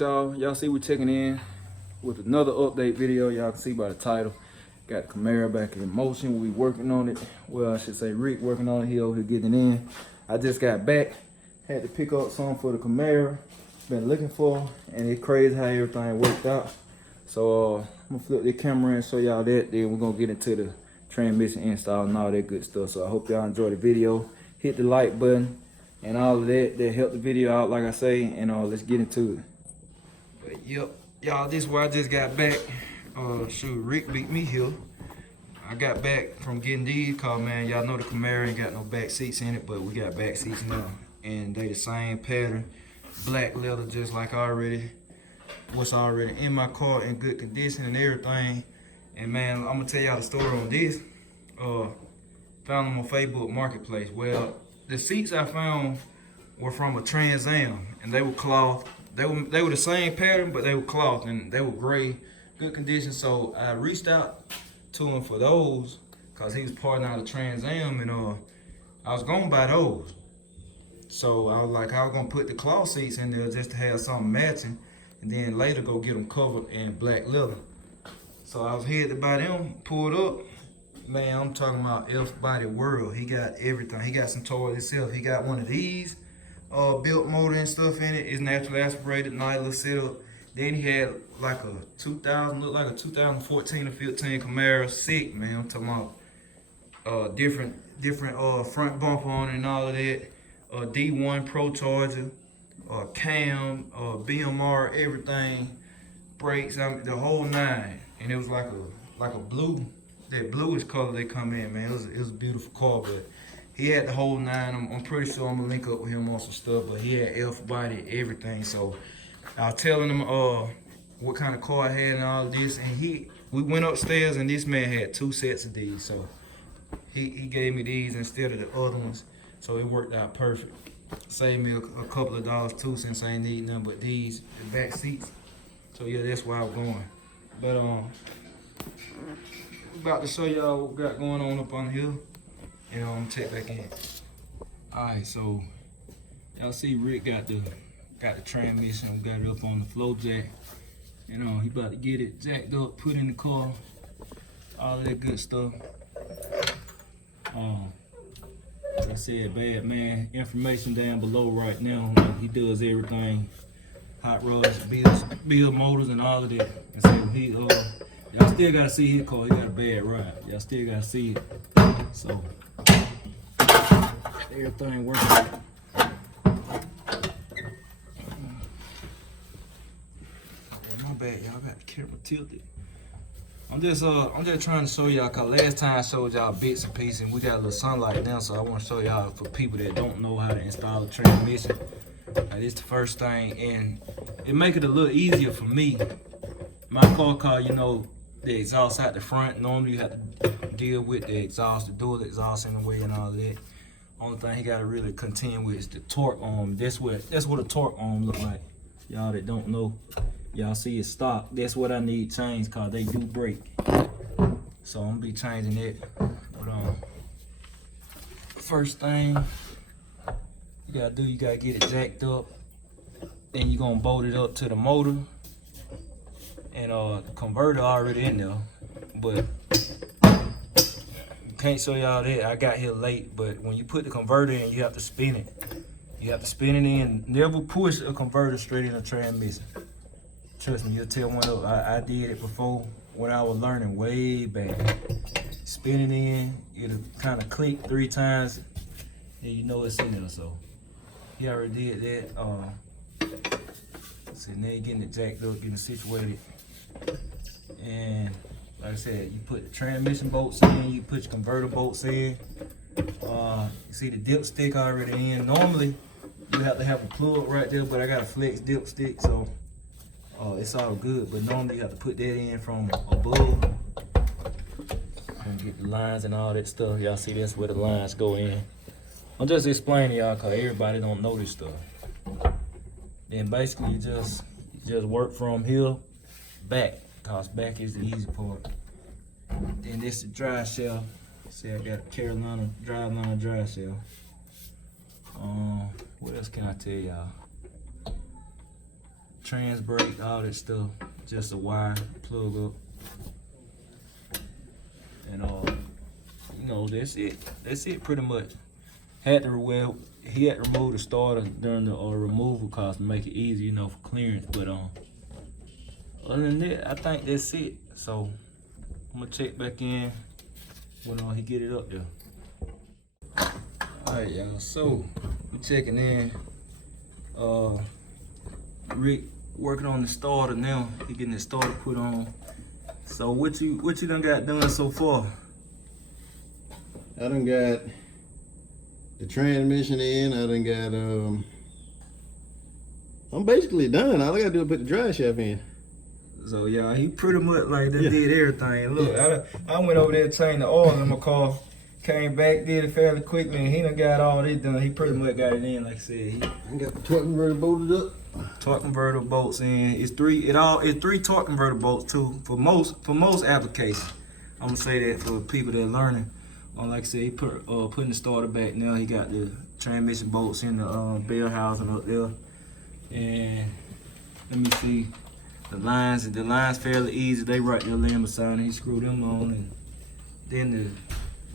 y'all. Y'all see we checking in with another update video. Y'all can see by the title. Got the Camaro back in motion. We working on it. Well, I should say Rick working on it. He over here getting in. I just got back. Had to pick up some for the Camaro. Been looking for, and it's crazy how everything worked out. So I'm gonna flip the camera and show y'all that. Then we're gonna get into the transmission install and all that good stuff. So I hope y'all enjoy the video. Hit the like button and all of that helped the video out, like I say, and let's get into it. But yep, y'all, this is where I just got back. Shoot, Rick beat me here. I got back from getting these, cause man, y'all know the Camaro ain't got no back seats in it, but we got back seats now, and they the same pattern, black leather, just like what's already in my car, in good condition and everything. And man, I'm gonna tell y'all the story on this. Found them on Facebook Marketplace. Well, the seats I found were from a Trans Am, and they were cloth. They were the same pattern, but they were cloth, and they were gray, good condition. So I reached out to him for those, cause he was parting out of Trans Am, and I was gonna buy those. So I was like, I was gonna put the cloth seats in there just to have something matching, and then later go get them covered in black leather. So I was headed to buy them, pulled up. Man, I'm talking about F-Body World. He got everything. He got some toys himself. He got one of these, built motor and stuff in it. It's naturally aspirated, nice little setup. Then he had like a 2014 or 15 Camaro, sick, man. I'm talking about different front bumper on it and all of that. D1 Pro Charger, cam, BMR, everything, brakes, the whole nine. And it was like a blue, that bluish color they come in, man. It was a beautiful car, but he had the whole nine. I'm pretty sure I'm gonna link up with him on some stuff, but he had F-body, everything. So I was telling him what kind of car I had and all of this, and we went upstairs, and this man had 2 sets of these. So he gave me these instead of the other ones, so it worked out perfect. Saved me a couple of dollars too, since I ain't need nothing but these, the back seats. So yeah, that's where I was going. But about to show y'all what we got going on up on here, and I'm gonna check back in. Alright, so y'all see Rick got the transmission. We got it up on the flow jack, and he about to get it jacked up, put in the car, all of that good stuff. Like I said, bad man, information down below right now. He does everything, hot rods, build motors, and all of that. And so y'all still gotta see his car. He got a bad ride. Y'all still gotta see it. So everything working. My bad, y'all got the camera tilted. I'm just trying to show y'all, cause last time I showed y'all bits and pieces, and we got a little sunlight now, so I want to show y'all for people that don't know how to install a transmission. This the first thing, and it make it a little easier for me. My car, the exhaust out the front. Normally you have to deal with the exhaust, the dual exhaust in the way and all of that. Only thing he gotta really contend with is the torque arm. That's what a torque arm look like. Y'all that don't know, y'all see it stock. That's what I need changed, cause they do break. So I'm gonna be changing it. But first thing you gotta do, you gotta get it jacked up. Then you're gonna bolt it up to the motor. And the converter already in there, but can't show y'all that. I got here late, but when you put the converter in, you have to spin it. You have to spin it in. Never push a converter straight in a transmission. Trust me, you'll tear one up. I did it before when I was learning way back. Spin it in, it'll kind of click 3 times, and you know it's in there. So he already did that. So now you're getting it jacked up, getting it situated. And like I said, you put the transmission bolts in, you put your converter bolts in. You see the dipstick already in. Normally, you have to have a plug right there, but I got a flex dipstick, so it's all good. But normally you have to put that in from above and get the lines and all that stuff. Y'all see that's where the lines go in. I'm just explaining y'all, cause everybody don't know this stuff. Then basically you just work from here back, cause back is the easy part. Then this is the drive shaft. See, I got Carolina drive shaft. What else can I tell y'all? trans brake, all that stuff. Just a wire, plug up. And you know, that's it. That's it pretty much. He had to remove the starter during the removal cost to make it easy, you know, for clearance. But other than that, I think that's it. So I'm gonna check back in when he get it up there. All right, y'all. So we checking in. Rick working on the starter now. He getting the starter put on. So what you done got done so far? I done got the transmission in. I done got I'm basically done. All I gotta do is put the drive shaft in. So yeah, he pretty much like did everything. Look, I went over there to change the oil in my car. Came back, did it fairly quickly, and he done got all this done. He pretty much got it in, like I said. I got the torque converter bolted up. Torque converter bolts in. It's three torque converter bolts too for most applications. I'm gonna say that for people that are learning. Like I said, he putting the starter back now. He got the transmission bolts in the bell housing up there. And let me see. The lines fairly easy. They right there laying beside him. He screwed them on, and then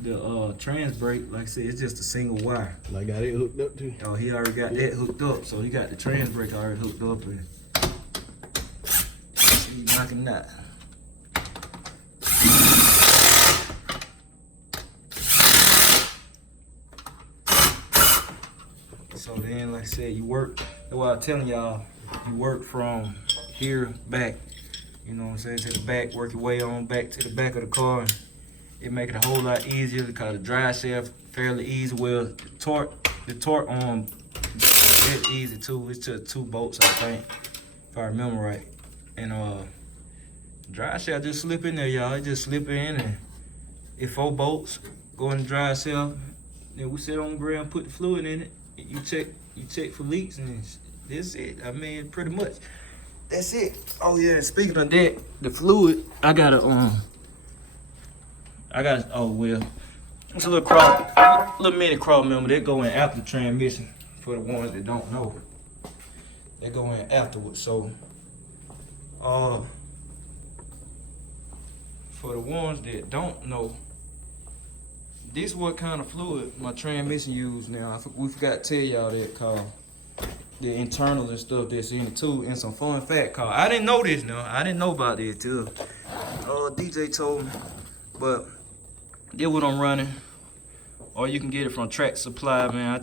the trans brake, like I said, it's just a single wire. I got it hooked up too. Oh, he already got that hooked up, so he got the trans brake already hooked up, and he's knocking that. So then, like I said, you work. That's why I'm telling y'all, you work from here back. You know what I'm saying, to the back. Work your way on back to the back of the car. And it make it a whole lot easier because the drive shaft fairly easy. Well, the torque on it's easy too. It's just 2 bolts, I think, if I remember right. And drive shaft just slip in there, y'all. It just slip in, and it's 4 bolts go in the drive shaft. Then we sit on the ground, put the fluid in it. You check for leaks, and that's it. I mean, pretty much that's it. Oh yeah, speaking of that, the fluid, I got oh well, it's a little mini cross member. They go in after the transmission. For the ones that don't know, they go in afterwards. So for the ones that don't know, this is what kind of fluid my transmission use now. We forgot to tell y'all that, called the internal and stuff that's in it too. And some fun fact, called, I didn't know this now. I didn't know about this till DJ told me. But this what I'm running. Or you can get it from Track Supply, man.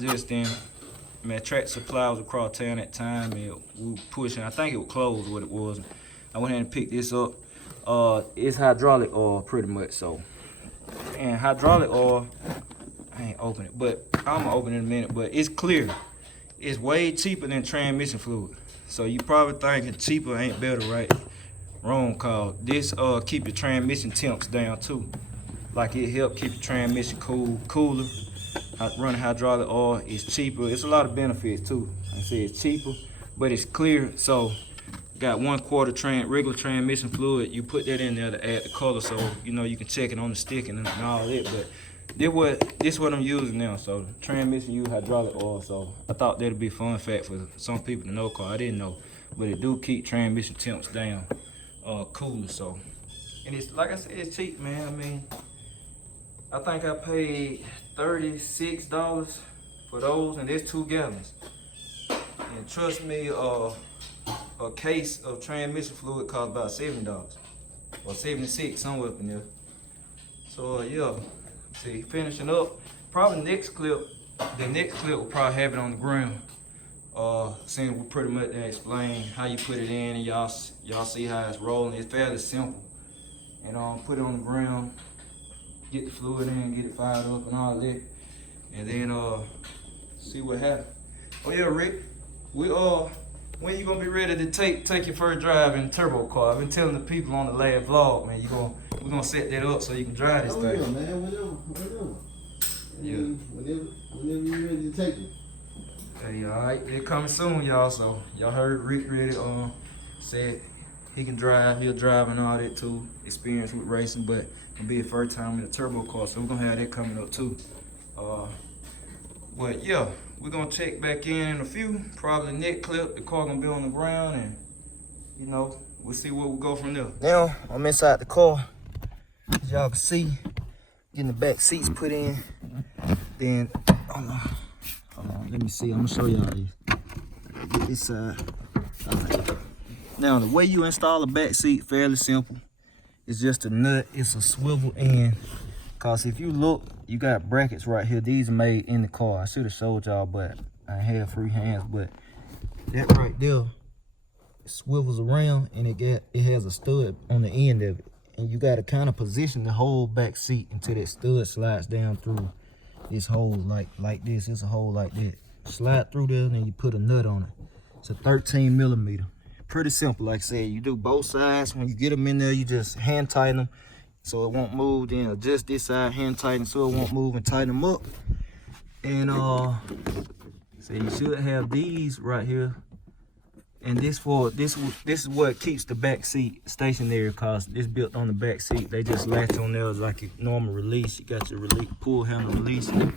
Track Supply was across town at the time, and we were pushing. I think it was closed what it was. I went ahead and picked this up. It's hydraulic oil pretty much, so. And hydraulic oil, I ain't open it, but I'm gonna open it in a minute, but it's clear. It's way cheaper than transmission fluid. So you probably thinking cheaper ain't better, right? Wrong, cause this keep your transmission temps down too. Like it help keep your transmission cooler. Running hydraulic oil is cheaper. It's a lot of benefits too. I say it's cheaper, but it's clear. So got 1/4 regular transmission fluid. You put that in there to add the color, so you know you can check it on the stick and all that. But this what I'm using now. So transmission use hydraulic oil. So I thought that'd be a fun fact for some people to know, cause I didn't know. But it do keep transmission temps down, cooler. So, and it's like I said, it's cheap, man. I mean, I think I paid $36 for those, and there's 2 gallons. And trust me, a case of transmission fluid costs about $70 or $76, somewhere up in there. So yeah, see, finishing up. Probably the next clip will probably have it on the ground. Since we pretty much explain how you put it in, and y'all see how it's rolling. It's fairly simple. And put it on the ground, get the fluid in, get it fired up and all that, and then see what happens. Oh yeah, Rick, when you gonna be ready to take your first drive in the turbo car? I've been telling the people on the last vlog, man, we're gonna set that up so you can drive this thing. Yeah, man, whenever. Yeah. Whenever you're ready to take it. Hey, all right, they're coming soon, y'all. So y'all heard Rick ready. Said he can drive. He'll drive and all that too. Experience with racing, but it'll be his first time in a turbo car, so we're gonna have that coming up too. But yeah, we're gonna check back in a few. Probably next clip, the car gonna be on the ground, and you know, we'll see where we go from there. Now I'm inside the car. As y'all can see, getting the back seats put in. Then hold on, let me see. I'm gonna show y'all this. Get this side. Right. Now the way you install a back seat, fairly simple. It's just a nut. It's a swivel end. Cause if you look, you got brackets right here. These are made in the car. I should have showed y'all, but I had free hands. But that right there, it swivels around and it has a stud on the end of it. And you got to kind of position the whole back seat until that stud slides down through this hole like this. It's a hole like that. Slide through there, and then you put a nut on it. It's a 13 millimeter. Pretty simple, like I said. You do both sides. When you get them in there, you just hand tighten them so it won't move. Then adjust this side, hand tighten so it won't move, and tighten them up. And so you should have these right here. And this is what keeps the back seat stationary, because it's built on the back seat. They just latch on there like a normal release. You got your release, pull handle release, and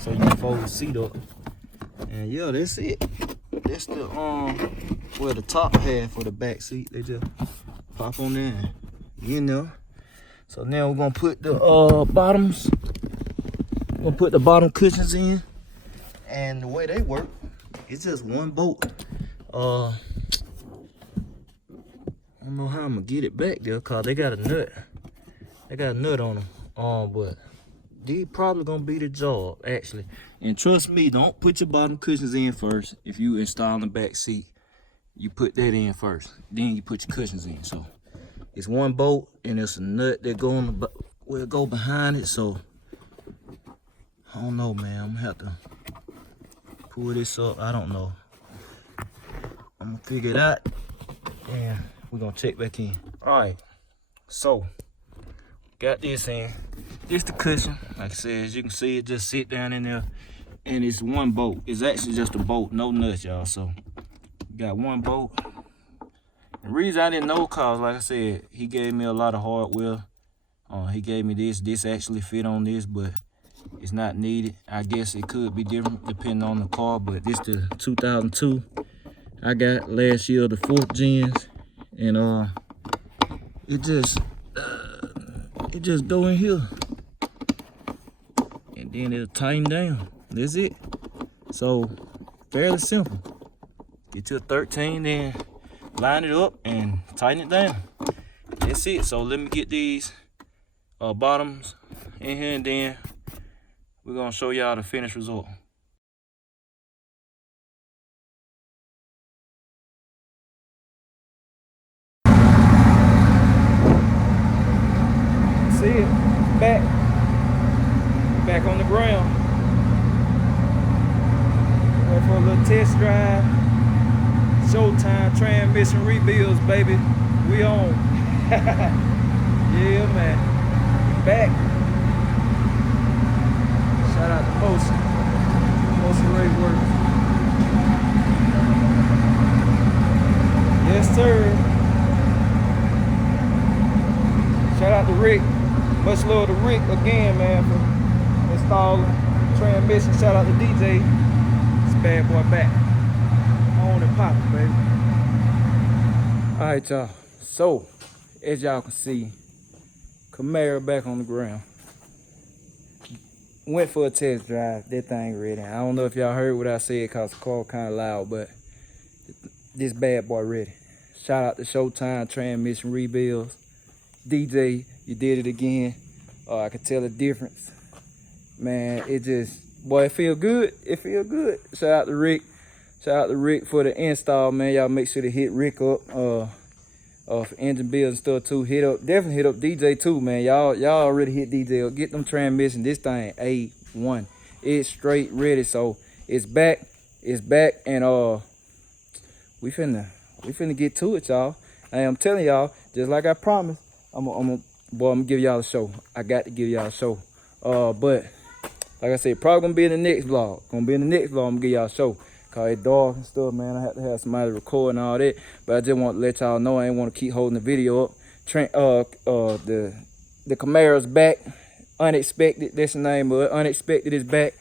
so you can fold the seat up. And yeah, that's it. That's the well, the top half of the back seat. They just pop on there, you know. So now we're gonna put the bottoms. We're gonna put the bottom cushions in, and the way they work, it's just one bolt. I don't know how I'm gonna get it back there, cause they got a nut. They got a nut on them. But these probably gonna be the job, actually. And trust me, don't put your bottom cushions in first. If you install the back seat, you put that in first. Then you put your cushions in. So it's one bolt, and it's a nut that go on the will go behind it. So I don't know, man. I'm gonna have to pull this up. I don't know. I'm gonna figure it out, and we're gonna check back in. All right, so got this in. This the cushion. Like I said, as you can see, it just sit down in there, and it's one bolt. It's actually just a bolt, no nuts, y'all. So got one bolt. The reason I didn't know, cause like I said, he gave me a lot of hardware. He gave me this. This actually fit on this, but it's not needed. I guess it could be different depending on the car, but this the 2002. I got last year the 4th gens, and it just go in here, and then it'll tighten down. That's it. So fairly simple. Get your 13, then line it up and tighten it down. That's it. So let me get these bottoms in here, and then we're gonna show y'all the finished result. See it, back on the ground. Went for a little test drive. Showtime transmission rebuilds, baby. We on. Yeah, man. Back. Shout out to Motion RACEWORKS. Yes, sir. Shout out to Rick. Much love to Rick again, man, for installing transmission. Shout out to DJ. This bad boy back. On and popping, baby. Alright, y'all. So, as y'all can see, Camaro back on the ground. Went for a test drive. That thing ready. I don't know if y'all heard what I said, cause the car kind of loud, but this bad boy ready. Shout out to Showtime transmission rebuilds. DJ, you did it again. I could tell the difference. Man, it just, boy, it feel good. It feel good. Shout out to Rick. Shout out to Rick for the install, man. Y'all make sure to hit Rick up for engine builds and stuff too. Definitely hit up DJ too, man. Y'all already hit DJ up. Get them transmission. This thing A1. It's straight ready. So it's back. It's back, and we finna get to it, y'all. I'm telling y'all, just like I promised, I'm gonna give y'all a show. I got to give y'all a show. But like I said, probably gonna be in the next vlog. I'm gonna give y'all a show. Cause it's dark and stuff, man. I have to have somebody record and all that. But I just want to let y'all know I ain't want to keep holding the video up. The Camaro's back. Unexpected. That's the name of it. Unexpected is back.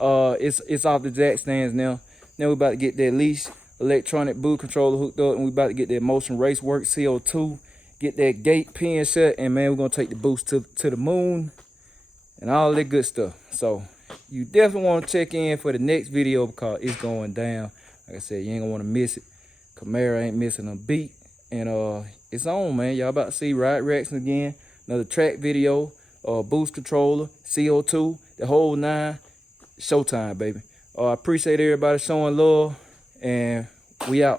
It's off the jack stands now. Now we're about to get that leash electronic boost controller hooked up, and we about to get that Motion RACEWORKS CO2, get that gate pin set, and man, we're gonna take the boost to the moon and all that good stuff. So you definitely want to check in for the next video because it's going down. Like I said, you ain't gonna want to miss it. Camaro ain't missing a beat, and it's on, man. Y'all about to see ride reaction again, another track video, boost controller, CO2, the whole 9. Showtime, baby. I appreciate everybody showing love, and we out.